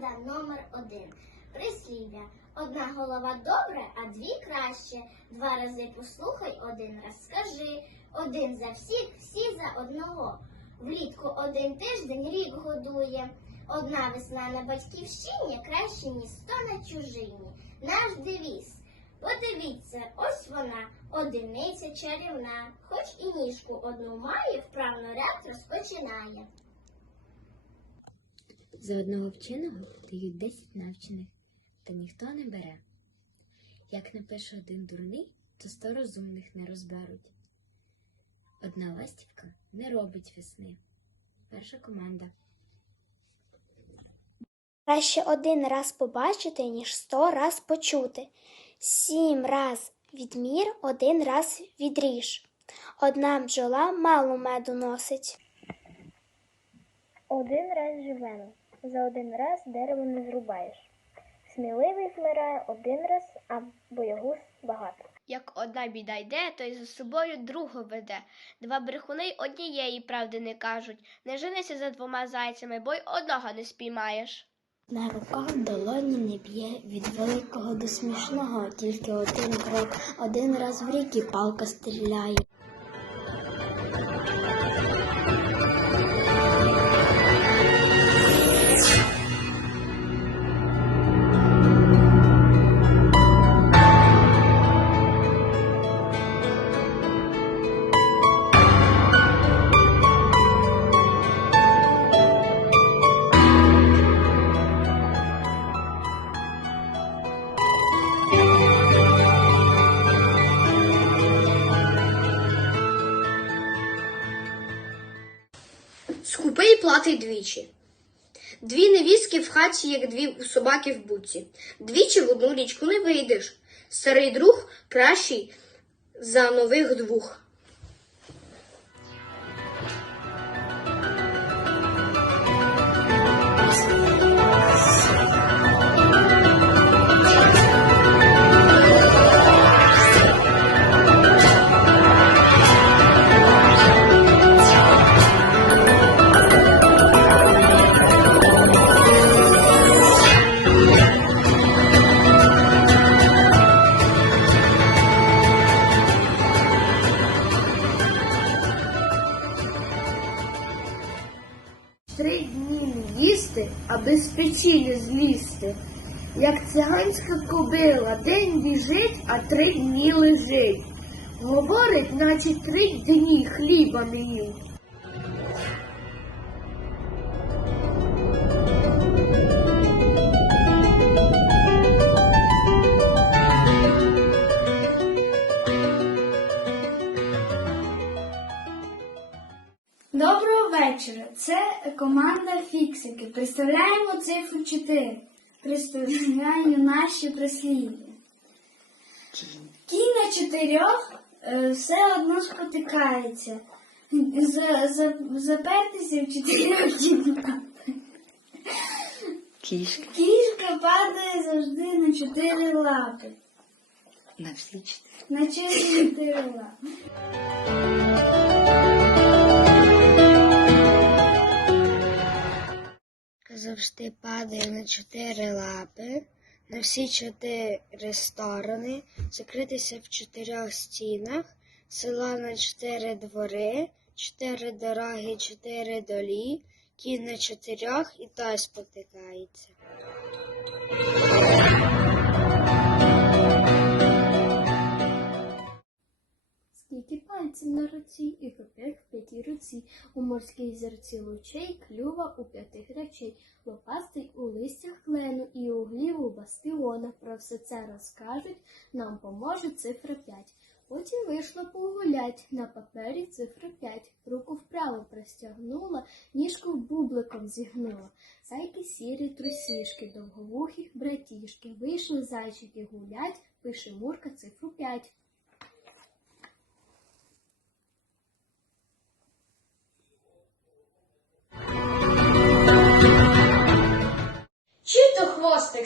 наша номер один. Прислів'я. Одна голова добре, а дві краще. Два рази послухай, один раз скажи. Один за всіх, всі за одного. Влітку один тиждень рік годує. Одна весна на батьківщині краще, ніж сто на чужині. Наш девіз. Подивіться, ось вона, одиниця чарівна, хоч і ніжку одну має, вправно ряд розпочинає. За одного вченого дають десять навчених, та ніхто не бере. Як напише один дурний, то сто розумних не розберуть. Одна ластівка не робить весни. Перша команда. Краще один раз побачити, ніж сто раз почути. Сім раз відмір, один раз відріж. Одна бджола мало меду носить. Один раз живемо, за один раз дерево не зрубаєш. Сміливий змирає один раз, а боягуз багато. Як одна біда йде, то й за собою другу веде. Два брехуни однієї правди не кажуть. Не женися за двома зайцями, бо й одного не спіймаєш. На руках долоні не б'є від великого до смішного, тільки один крок, один раз в рік і палка стріляє. Скупий двічі. Дві невістки в хаті, як дві собаки в буці. Двічі в одну річку не вийдеш. Старий друг кращий за нових двох. Аби з печі злізти. Як циганська кобила, день біжить, а три дні лежить. Говорить, наче три дні хліба не їв. Фіксики. Представляємо цифру 4. Представляю наші прислів'я. Кінь на чотирьох е, все одно спотикається. За, за, запертися в чотирьох кімнатах. Кішка Кішка падає завжди на чотири лапи. на всі чотири. На чотири лапи. Завжди падає на чотири лапи, на всі чотири сторони, закритися в чотирьох стінах, село на чотири двори, чотири дороги, чотири долі, кінь на чотирьох і той спотикається. Скільки пальців на руці і копих в у морській зерці лучей, клюва у п'яти речей, лопастий у листях клену і у бастіона. Про все це розкажуть, нам поможе цифра п'ять. Потім вийшло погулять, на папері цифра п'ять. Руку вправо простягнула, ніжку бубликом зігнула. Зайки сірі трусішки, довговухих братішки. Вийшли зайчики гулять, пише Мурка цифру п'ять.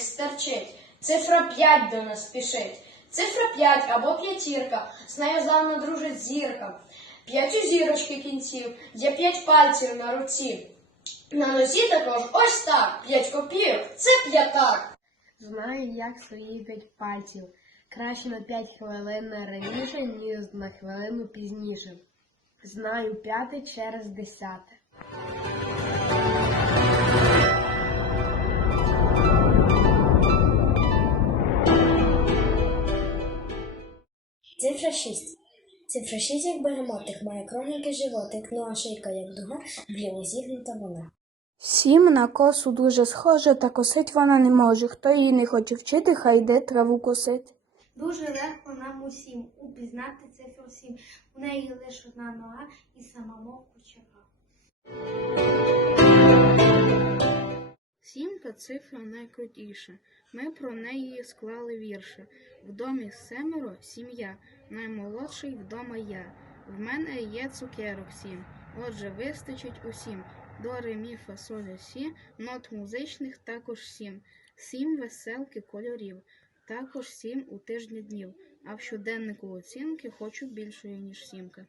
Стерчить, цифра 5 до нас спішить. Цифра 5 або п'ятірка, з нею завжди дружить зірка. П'ять у зірочки кінців, є п'ять пальців на руці. На носі також ось так, п'ять копійок, це п'ятак. Знаю, як свої п'ять пальців. Краще на п'ять хвилин раніше, ніж на хвилину пізніше. Знаю п'яте через десяте. Цифра 6. Цифра 6 як беремотик, має кругленький животик, ну а шийка як дуга, вліво зігнута вона. Сім на косу дуже схоже, та косить вона не може. Хто її не хоче вчити, хай йде траву косить. Дуже легко нам усім упізнати цифру 7. У неї лише одна нога і кучера. Сім та цифра найкрутіша. Ми про неї склали вірші. В домі семеро сім'я, наймолодший вдома я. В мене є цукерок сім. Отже, вистачить усім. До ре, мі, соль, ля, сі, нот музичних також сім. Сім веселки кольорів, також сім у тижні днів. А в щоденнику оцінки хочу більшої, ніж сімка.